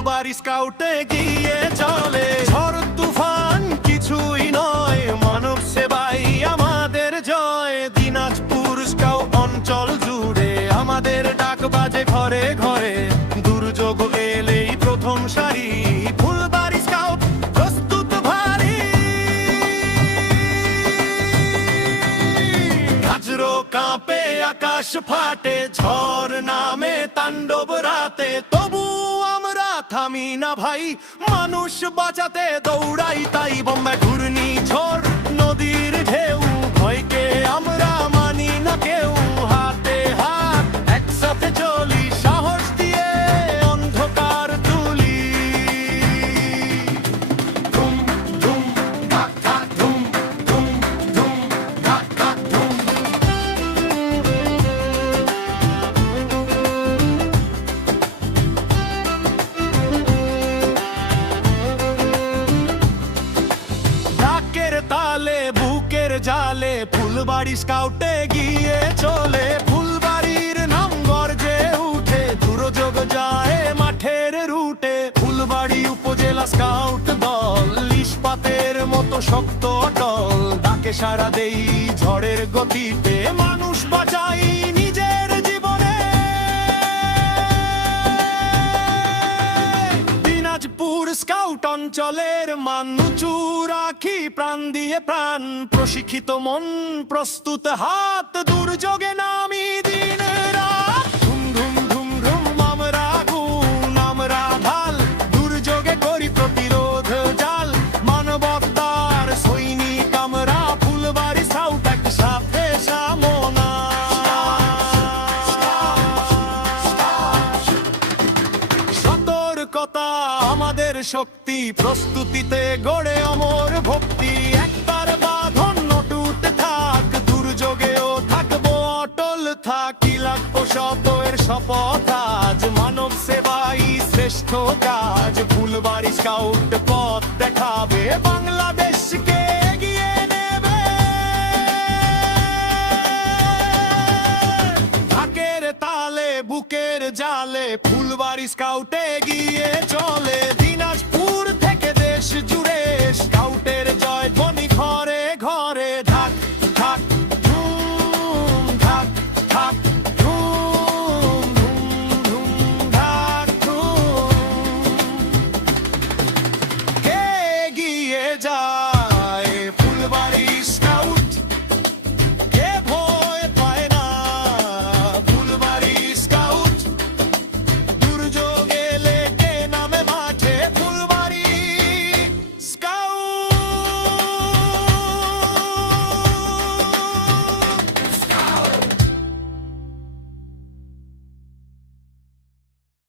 ফুলবাড়ি স্কাউটে গিয়ে চলে ঝড় তুফান কিছুই নয়, মানব সেবাই আমাদের জয়। দিনাজপুর স্কাউট অঞ্চল জুড়ে আমাদের ডাক বাজে ঘরে ঘরে, দুর্যোগ এলেই প্রথম সারি ফুলবাড়ি স্কাউট প্রস্তুত ভারী। গাজরো কাঁপে আকাশ ফাটে, ঝড় নামে তাণ্ডব রাতে, তবু আমরা থামি না ভাই, মানুষ বাঁচাতে দৌড়াই তাই। বোম্বে ঘূর্ণি ঝড় নদীর ঢেউ, ভয়কে আমরা মানি না কেউ, হাতে হাত একসাথে চলি, সাহস দিয়ে অন্ধকার তুলি। ধুম ধুম ধাক ধাক ধুম ধুম ধুম ধাক ধাক ধুম। ডাকের তালে বুকের জালে ফুলবাড়ি স্কাউটে গিয়ে চলে, ফুলবাড়ির নাম গর্জে উঠে, দুর্যোগ যায় মাঠের রুটে। ফুলবাড়ি উপজেলা স্কাউট দল ইস্পাতের মতো শক্ত অটল, ডাকে সারা দেই ঝড়ের গতিতে, মানুষ বাঁচাই নিজের জীবনে। দিনাজপুর স্কাউট অঞ্চলের মান উঁচু রাখি, প্রাণ দিয়ে প্রাণ, প্রশিক্ষিত মন প্রস্তুত হাত, দুর্যোগে নামি দিন রাত। ধুম ধুম ধুম ধুম আমরা গুণ আমরা ঢাল, দুর্যোগে করি প্রতিরোধ জাল, মানবতার সৈনিক আমরা ফুলবাড়ি স্কাউট একসাথে সামনা। সতর্কতা আমাদের শক্তি, প্রস্তুতিতে গড়ে অমর ভক্তি, একবার বাঁধন অটুট থাক, দুর্যোগেও থাকবো অটল থাকি, লাগবো শতের শপথ আজ, মানব সেবাই শ্রেষ্ঠ কাজ। ফুলবাড়ি স্কাউট পথ দেখাবে, বাংলাদেশকে এগিয়ে নেবে। ঢাকের তালে বুকের জালে ফুলবাড়ি স্কাউটে গিয়ে চলে, দিনাজপুর থেকে দেশ জুড়ে স্কাউটের জয়।